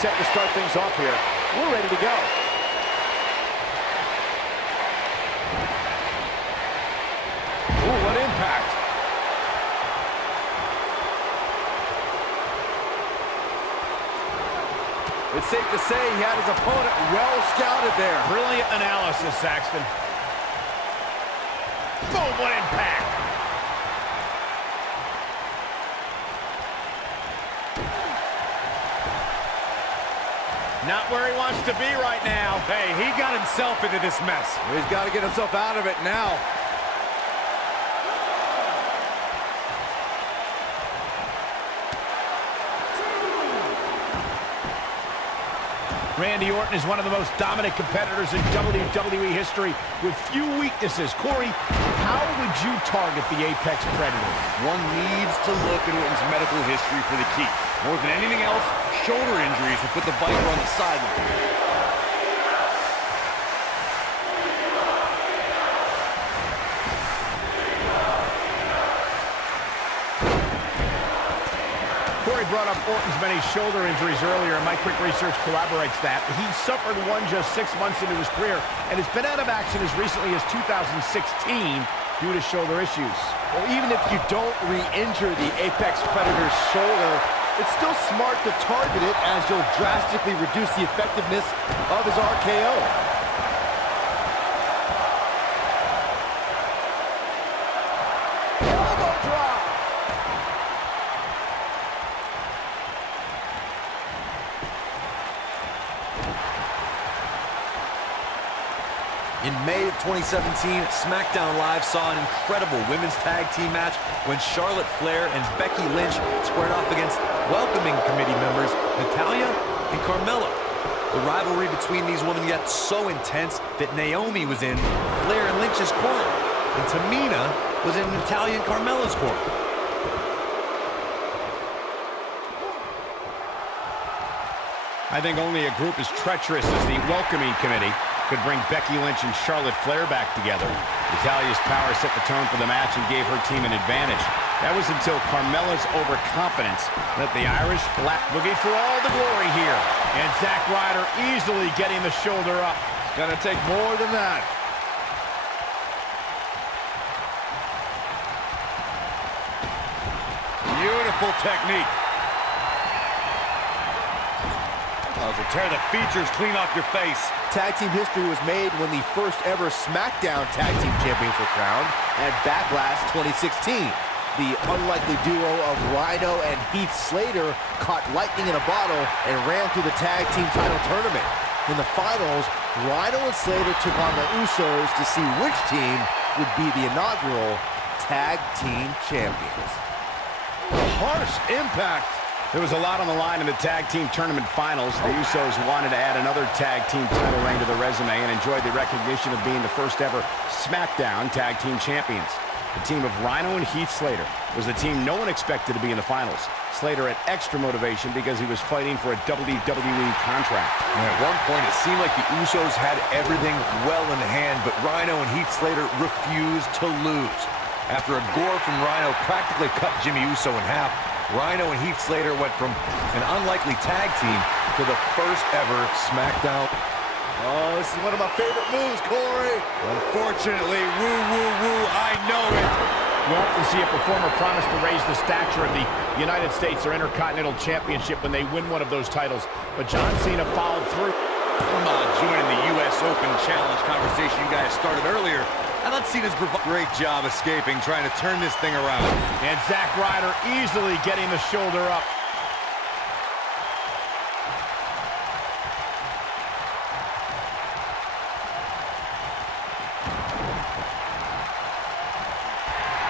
set to start things off here. We're ready to go. Ooh, what impact. It's safe to say he had his opponent well scouted there. Brilliant analysis, Saxton. Boom, what impact. Not where he wants to be right now. Hey, he got himself into this mess. He's got to get himself out of it now. Randy Orton is one of the most dominant competitors in WWE history with few weaknesses. Corey, how would you target the Apex Predator? One needs to look at Orton's medical history for the key. More than anything else, shoulder injuries will put the Viper on the sideline. Corey brought up Orton's many shoulder injuries earlier, and my quick research corroborates that. He suffered one just 6 months into his career and has been out of action as recently as 2016 due to shoulder issues. Well, even if you don't re-injure the Apex Predator's shoulder, it's still smart to target it, as you'll drastically reduce the effectiveness of his RKO. Elbow drop. In May of 2017, SmackDown Live saw an incredible women's tag team match when Charlotte Flair and Becky Lynch squared off against welcoming committee members Natalya and Carmella. The rivalry between these women got so intense that Naomi was in Flair and Lynch's corner, and Tamina was in Natalya and Carmella's corner. I think only a group as treacherous as the welcoming committee could bring Becky Lynch and Charlotte Flair back together. Natalya's power set the tone for the match and gave her team an advantage. That was until Carmella's overconfidence let the Irish Black Boogie for all the glory here. And Zack Ryder easily getting the shoulder up. It's gonna take more than that. Beautiful technique. To tear the features clean off your face. Tag team history was made when the first ever SmackDown Tag Team Champions were crowned at Backlash 2016. The unlikely duo of Rhino and Heath Slater caught lightning in a bottle and ran through the tag team title tournament. In the finals, Rhino and Slater took on the Usos to see which team would be the inaugural Tag Team Champions. Harsh impact. There was a lot on the line in the tag team tournament finals. The Usos wanted to add another tag team title reign to the resume and enjoyed the recognition of being the first ever SmackDown Tag Team Champions. The team of Rhino and Heath Slater was the team no one expected to be in the finals. Slater had extra motivation because he was fighting for a WWE contract. And at one point, it seemed like the Usos had everything well in hand, but Rhino and Heath Slater refused to lose. After a gore from Rhino practically cut Jimmy Uso in half, Rhino and Heath Slater went from an unlikely tag team to the first ever SmackDown. Oh, this is one of my favorite moves, Corey. Unfortunately, woo, woo, woo, I know it. You often see a performer promise to raise the stature of the United States or Intercontinental Championship when they win one of those titles, but John Cena followed through. Come on, joining the U.S. Open Challenge conversation you guys started earlier. I thought Cena's great job escaping, trying to turn this thing around. And Zack Ryder easily getting the shoulder up.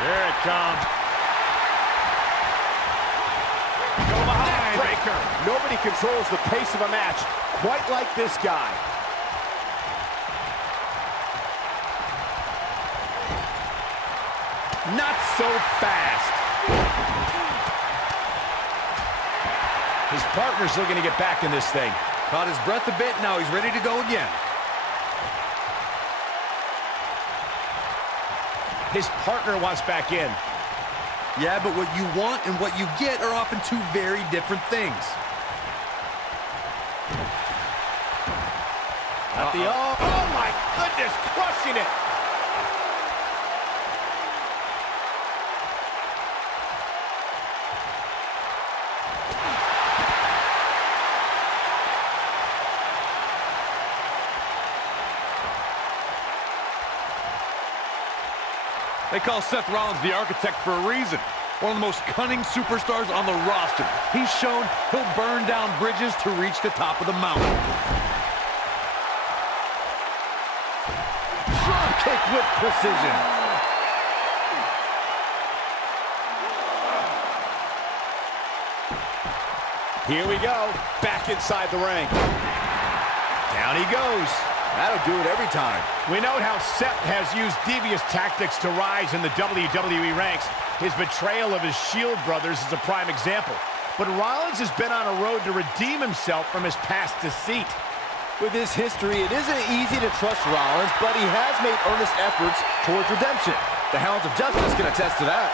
Here it comes. Go behind. Breaker. Nobody controls the pace of a match quite like this guy. Not so fast. His partner's looking to get back in this thing. Caught his breath a bit, now he's ready to go again. His partner wants back in. Yeah, but what you want and what you get are often two very different things. Oh my goodness, crushing it. They call Seth Rollins the architect for a reason. One of the most cunning superstars on the roster. He's shown he'll burn down bridges to reach the top of the mountain. Drop kick with precision. Here we go. Back inside the ring. Down he goes. That'll do it every time. We note how Seth has used devious tactics to rise in the WWE ranks. His betrayal of his Shield brothers is a prime example. But Rollins has been on a road to redeem himself from his past deceit. With his history, it isn't easy to trust Rollins, but he has made earnest efforts towards redemption. The Hounds of Justice can attest to that.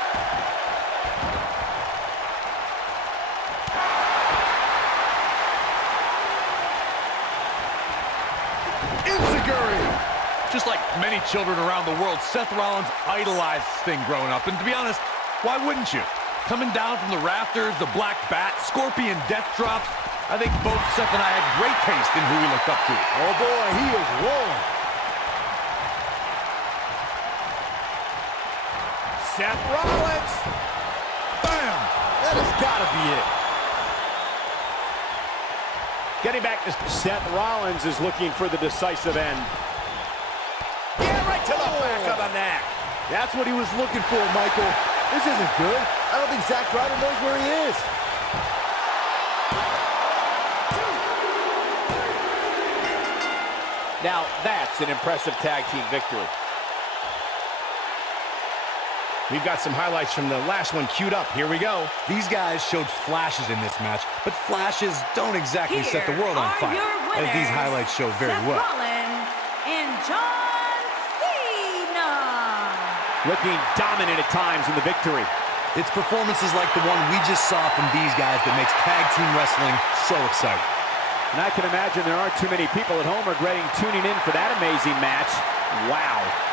Just like many children around the world, Seth Rollins idolized Sting growing up. And to be honest, why wouldn't you? Coming down from the rafters, the black bat, scorpion death drops. I think both Seth and I had great taste in who we looked up to. Oh boy, he is rolling. Seth Rollins. Bam! That has got to be it. Getting back to Seth Rollins is looking for the decisive end. To the back of the neck. That's what he was looking for, Michael. This isn't good. I don't think Zack Ryder knows where he is. Now, that's an impressive tag team victory. We've got some highlights from the last one queued up. Here we go. These guys showed flashes in this match, but flashes don't exactly set the world on fire, as these highlights show very well. Seth Rollins and John Looking dominant at times in the victory. It's performances like the one we just saw from these guys that makes tag team wrestling so exciting. And I can imagine there aren't too many people at home regretting tuning in for that amazing match. Wow.